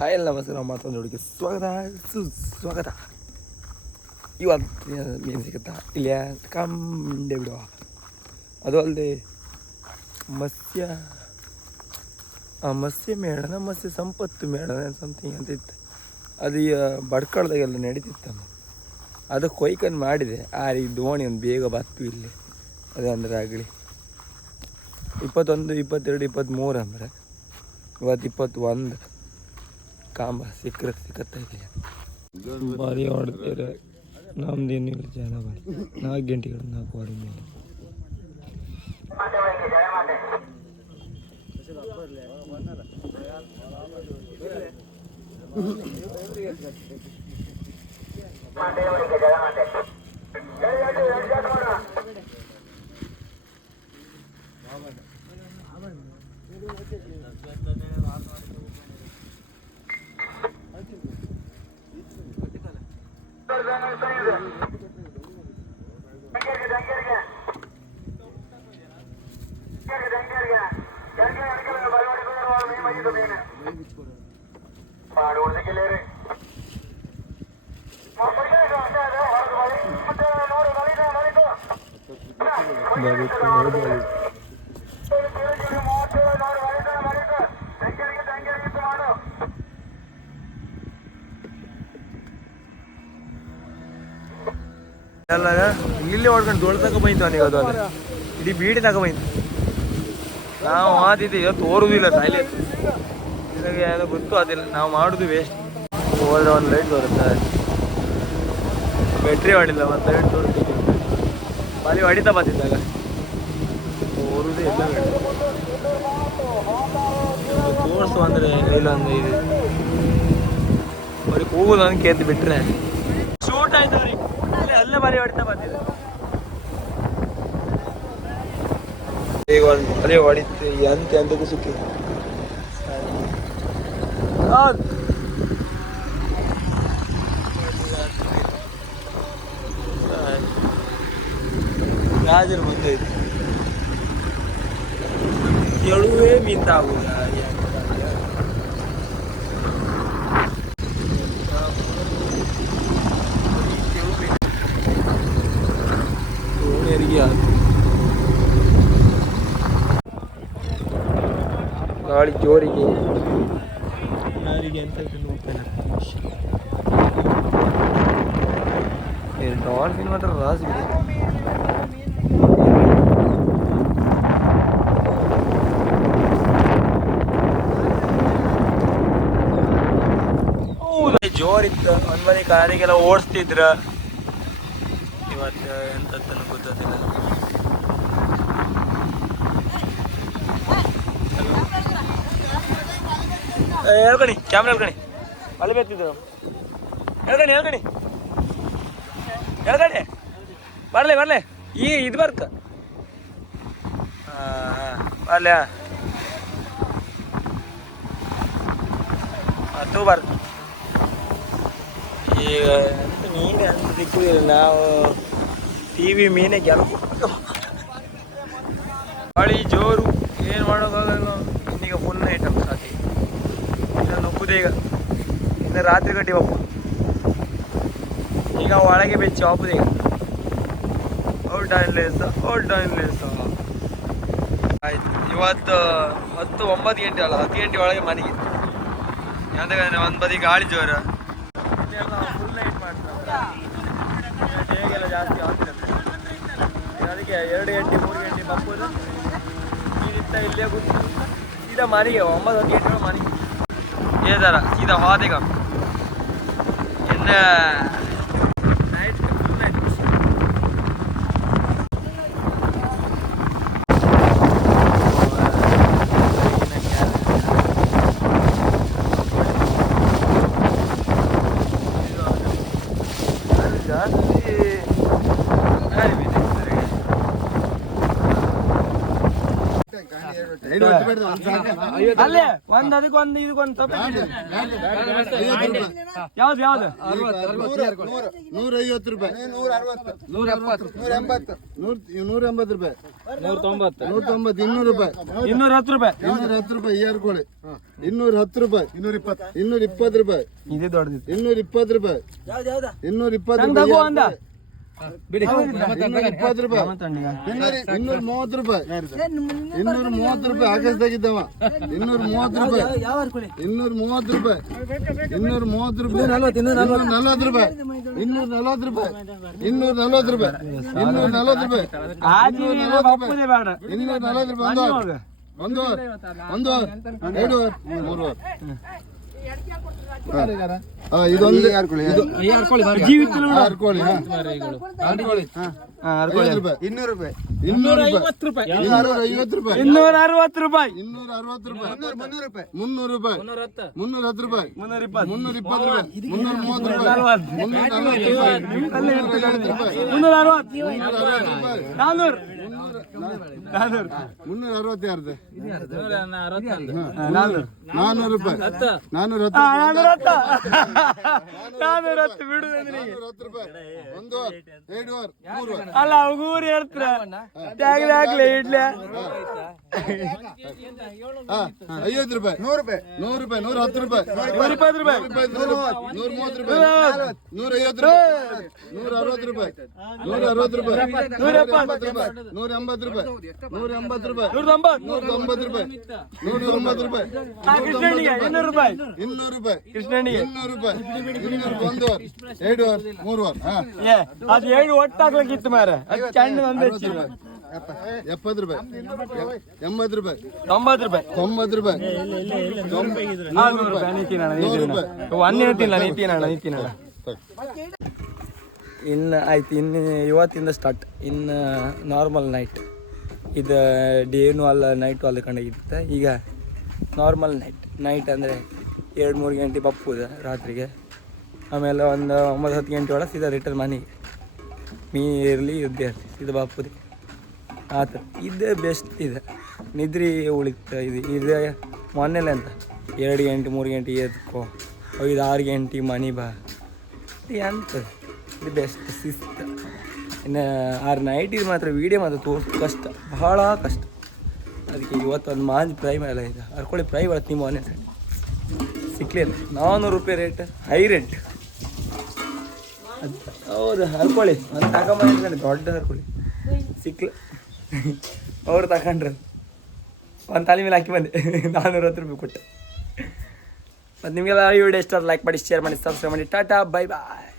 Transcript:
Hi ಎಲ್ಲ ನಮಸ್ತೆ. ನಾವು ಮಾತೊಂದು ಹುಡುಗಿ ಸುಸ್ವಾಗತ. ಇವತ್ತು ಮೀನು ಸಿಗುತ್ತಾ ಇಲ್ಲ ಕಂಡೆ ಬಿಡುವ. ಅದು ಅಲ್ಲದೆ ಮತ್ಸ್ಯ ಮೇಳನ ಮತ್ಸ್ಯ ಸಂಪತ್ತು ಮೇಳನ ಸಮಥಿಂಗ್ ಅಂತ ಇತ್ತು. ಅದು ಬಡ್ಕಳ್ದಾಗೆಲ್ಲ ನಡೀತಿತ್ತಮ್ಮ. ಅದು ಕೊಯ್ಕೊಂಡು ಮಾಡಿದೆ. ಈ ದೋಣಿ ಒಂದು ಬೇಗ ಬತ್ತು ಇಲ್ಲಿ. ಅದೇ ಅಂದರೆ ಆಗಲಿ 21, 22, 23 ಅಂದರೆ ಇವತ್ತು 21 ಕಾಂಬ ಸಿಕ್ಕತ್ತಾಯಿಲ್ಲ. ಬಾರಿ ಹೊಡ್ತೀರ. ನಮ್ದೇನಿಲ್ಲ ಜನ ಬಾರಿ 4 ಗಂಟೆಗಳು 4:15 ಮೇಲೆ. ಇಲ್ಲಿ ಹೊಡ್ಕೊಂಡು ದೊಡ್ಡ ತಗೊಂಬೈತು ಅವನಿಗೆ. ಅದು ಅಲ್ಲ ಇಡೀ ಬೀಡಿ ತಗೊಂಬೈತು. ನಾವು ಆದಿದ್ದು ಇವತ್ತು ಓರುವುದಿಲ್ಲ ಸಾಯ್ಲಿ. ನಿನಗೆ ಏನೋ ಗೊತ್ತು ಅದಿಲ್ಲ. ನಾವು ಮಾಡೋದು ವೇಸ್ಟ್. ಹೋದ್ರೆ ಒಂದು ಲೈಟ್ ಬರುತ್ತೆ, ಬ್ಯಾಟ್ರಿ ಹೊಡಿಲ್ಲ, ಒಂದು ಲೈಟ್ ತೋರಿಸ್ಲಿಕ್ಕೆ ಬಾಲಿ ಹೊಡಿತಾ ಬರ್ತಿದ್ದಾಗ ಓರುವುದೇ ಎಲ್ಲ ತೋರಿಸು ಅಂದರೆ ಇಲ್ಲ ಅಂದ್ರೆ ಇದು ಅವ್ರಿಗೆ ಹೋಗೋದು ಅನ್ಕೆ ಅಂತ ಬಿಟ್ಟರೆ ಶೂಟ್ ಆಯ್ತು ಅವ್ರಿಗೆ. ಅಲ್ಲೇ ಬಾರಿ ಹೊಡಿತಾ ಬರ್ತಿದ್ದೆ. ಈಗ ಒಂದು ಬಲಿ ಹೊಡಿತು ಎಂತಕ್ಕೂ ಸಿಕ್ಕಿ ರಾಜರು ಬಂದೈತಿ. ಎಳುವೇ ಮೀನ್ತಾಗುಲ್ಲ. ಗಾಳಿ ಜೋರಿಗೆ ಯಾರಿಗೆ ಅಂತ ಡಾಲ್ಫಿನ್ ಮಾತ್ರ ರಾಸ್ ಇದೆ. ಜೋರಿತ್ತು. ಒಂದ್ ಮನೆ ಕಾರಿಗೆಲ್ಲ ಓಡಿಸ್ತಿದ್ರ. ಇವತ್ತು ಎಂತನು ಗೊತ್ತಿಲ್ಲ. ಹೇಳ್ಕಣಿ ಕ್ಯಾಮ್ರಾ ಹೇಳ್ಕಣಿ ಅಲ್ಲಿ ಬೇಕಿದ್ರು ಹೇಳ್ಕಣಿ ಬರ್ಲೆ ಈ ಇದು ಬರ್ಕ ಬರ್ಲ ಅದು ಬರ್ಕ. ಈಗ ಎಂತ ಮೀನು ಅಂತ ಸಿಕ್ಕುದಿಲ್ಲ. ನಾವು TV ಮೀನೇ ಗೆಲ್ಕು ಗಾಳಿ ಜೋರು. ಏನು ಮಾಡೋಕ್ಕಾಗಲ್ಲ. ಇನ್ನೀಗ ಫುಲ್ ಐಟಮ್ ಸಾಕಿ. ನುಗ್ಗುದೇ ಈಗ ಇನ್ನು ರಾತ್ರಿ ಗಂಟೆ ಹೋಗು. ಈಗ ಒಳಗೆ ಬೆಚ್ಚಿ ಹೋಗುದು. ಈಗ ಔಟ್ ಡೌನ್ಲೇಸ ಆಯ್ತು. ಇವತ್ತು 9 ಗಂಟೆ ಅಲ್ಲ 10 ಗಂಟೆ ಒಳಗೆ ಮನೆಗೆ. ಯಾಕಂದ್ರೆ 1 ಬದಿ ಗಾಳಿ ಜೋರ ಫುಲ್ ನೈಟ್ ಮಾಡ್ತಾರೆ. ಹೇಗೆಲ್ಲ ಜಾಸ್ತಿ ಆಗ್ತಿರುತ್ತೆ. ಅದಕ್ಕೆ 2 ಗಂಟೆ 3 ಗಂಟೆ ಮಕ್ಕಳು ನೀರಿತ್ತ ಇಲ್ಲೇ ಕೂತು ಸೀದಾ ಮನೆಗೆ 9 ಗಂಟೆ ಮನೆಗೆ ये जरा सीधा हवा देगा इन नाइट फुल नाइट. ಅಲ್ಲೇ ಒಂದ್ ಅದಕ್ಕೊಂದು ಇದಕ್ಕೊಂದು ತಪ್ಪು. ಯಾವ್ದು ಯಾವ್ದು 150 ರೂಪಾಯಿ, 160, 170, 180, 180 ರೂಪಾಯಿ, 190, 200 ರೂಪಾಯಿ, 210 ರೂಪಾಯಿ, 210 ರೂಪಾಯಿ. ಈ ಕೋಳಿ 210 ರೂಪಾಯಿ, 220 ರೂಪಾಯಿ, ಇದು ದೊಡ್ಡದಿತ್ತು. 220 ರೂಪಾಯಿ, 220 ನಂಗ್ ತಗೋ ಅಂದ. ಬಿಡಿ 220 ರೂಪಾಯಿ, 230 ರೂಪಾಯಿ, 230 ರೂಪಾಯಿ. ಆಕಾಶದಾಗಿದ್ದವ 230 ರೂಪಾಯಿ, 230 ರೂಪಾಯಿ, 230 ರೂಪಾಯಿ, 240 ರೂಪಾಯಿ, 240 ರೂಪಾಯಿ, 240 ರೂಪಾಯಿ, 240 ರೂಪಾಯಿ, ಆಜಿ ಬಪ್ಪುದೇ ಬೇಡ. 240 ರೂಪಾಯಿ. ಒಂದು 2 3 ಇದೊಂದು ಜೀವಿತ ಕೋಳಿ 200 ರೂಪಾಯಿ, 250 ರೂಪಾಯಿ, 260 ರೂಪಾಯಿ, 260 ರೂಪಾಯಿ, 260 ರೂಪಾಯಿ, 260 ರೂಪಾಯಿ, 300 ರೂಪಾಯಿ, 310 ರೂಪಾಯಿ, 320 ರೂಪಾಯಿ, 330 ರೂಪಾಯಿ, 340 ರೂಪಾಯಿ, 360 400 ರೂಪಾಯಿ, 410 ಬಿಡುದು. 410 ರೂಪಾಯಿ, 1 2 3 ಅಲ್ಲ ಅವ್ಗೂರು ಹೇಳ್ತಾರ ಟ್ಯಾಗ್ಲಿ ಹಾಕ್ಲಿ ಇಡ್ಲಿ. 50 ರೂಪಾಯಿ, 100 ರೂಪಾಯಿ, 100 ರೂಪಾಯಿ, 110 ರೂಪಾಯಿ, 120 ರೂಪಾಯಿ, 130 ರೂಪಾಯಿ, 150 ರೂಪಾಯಿ, 160 ರೂಪಾಯಿ, 160 ರೂಪಾಯಿ, 180 ರೂಪಾಯಿ, 180 ರೂಪಾಯಿ, 180 ರೂಪಾಯಿ, 190 ರೂಪಾಯಿ, 190 ರೂಪಾಯಿ, ಕೃಷ್ಣನಿಗೆ 200 ರೂಪಾಯಿ, 200 ರೂಪಾಯಿ, ಕೃಷ್ಣನಿಗೆ 200 ರೂಪಾಯಿ, 200, 1 2 3 ಏ ಅದು 7 ಒಟ್ಟು ಹಾಕ್ಲಿಕ್ಕಿತ್ತು ಮಾರ. ಅದು ಚೆಂಡು ಒಂದು ಹೆಚ್ಚು. 70 ರೂಪಾಯಿ, 80 ರೂಪಾಯಿ, 90 ರೂಪಾಯಿ, 90 ರೂಪಾಯಿ, 100 ರೂಪಾಯಿ. ನೀತಿನಣ್ಣ ನೀತಿನಣ್ಣ ಇನ್ನು ಆಯ್ತು. ಇನ್ನು ಇವತ್ತಿಂದ ಸ್ಟಾರ್ಟ್. ಇನ್ನು ನಾರ್ಮಲ್ ನೈಟ್. ಇದು ಡೇನು ಅಲ್ಲ ನೈಟು ಅಲ್ಲ ಕಂಡಾಗಿರುತ್ತೆ. ಈಗ ನಾರ್ಮಲ್ ನೈಟ್ ಅಂದರೆ 2-3 ಗಂಟೆ ಬಪ್ಪುದ ರಾತ್ರಿಗೆ. ಆಮೇಲೆ ಒಂದು 9-10 ಗಂಟೆ ಒಳಗೆ ಸೀದಾ ರಿಟರ್ನ್ ಮನೆಗೆ. ಮೀನು ಇರಲಿ ಇದ್ದೇ ಇರಲಿ ಸೀದಾ ಬಾಪುದೆ ಆ ಥರ. ಇದೇ ಬೆಸ್ಟ್. ಇದೆ ನಿದ್ರಿ ಉಳಿತ. ಇದು ಮೊನ್ನೆಲೆ ಅಂತ 2 ಗಂಟೆ 3 ಗಂಟೆ ಎದ್ಕೋ 5-6 ಗಂಟೆ ಮನೆ ಬಾ ಎಂತ. ಇದು ಬೆಸ್ಟ್ ಶಿಸ್ತು. ಇನ್ನು ನೈಟ್ ಇದು ಮಾತ್ರ ವೀಡಿಯೋ ಮಾತ್ರ ತೋರಿಸೋದು ಕಷ್ಟ, ಭಾಳ ಕಷ್ಟ. ಅದಕ್ಕೆ ಇವತ್ತೊಂದು ಮಾಂಜ್ ಫ್ರೈ ಮೇಲೆ ಇದೆ. ಹರ್ಕೊಳ್ಳಿ ಫ್ರೈ ಬರುತ್ತೆ ನಿಮ್ಮ ಮನೆ ಸೈಡ್ ಸಿಕ್ಲಿಲ್ಲ. 400 ರೂಪಾಯಿ ರೇಟ್, ಹೈ ರೇಟ್. ಅದು ಹೌದು ಹರ್ಕೊಳ್ಳಿ. ಒಂದು ತಗೊಂಬಂದ್ರೆ ದೊಡ್ಡ ಹರ್ಕೊಳ್ಳಿ ಸಿಕ್ಲ. ಅವ್ರು ತಗೊಂಡ್ರು ಒಂದು ತಲೆ ಮೇಲೆ ಹಾಕಿ ಬಂದೆ 410 ರೂಪಾಯಿ ಕೊಟ್ಟು. ಮತ್ತು ನಿಮಗೆಲ್ಲ ಈ ವಿಡಿಯೋ ಇಷ್ಟ ಲೈಕ್ ಮಾಡಿ, ಶೇರ್ ಮಾಡಿ, ಸಬ್ಸ್ಕ್ರೈಬ್ ಮಾಡಿ. ಟಾಟಾ, ಬೈ ಬಾಯ್.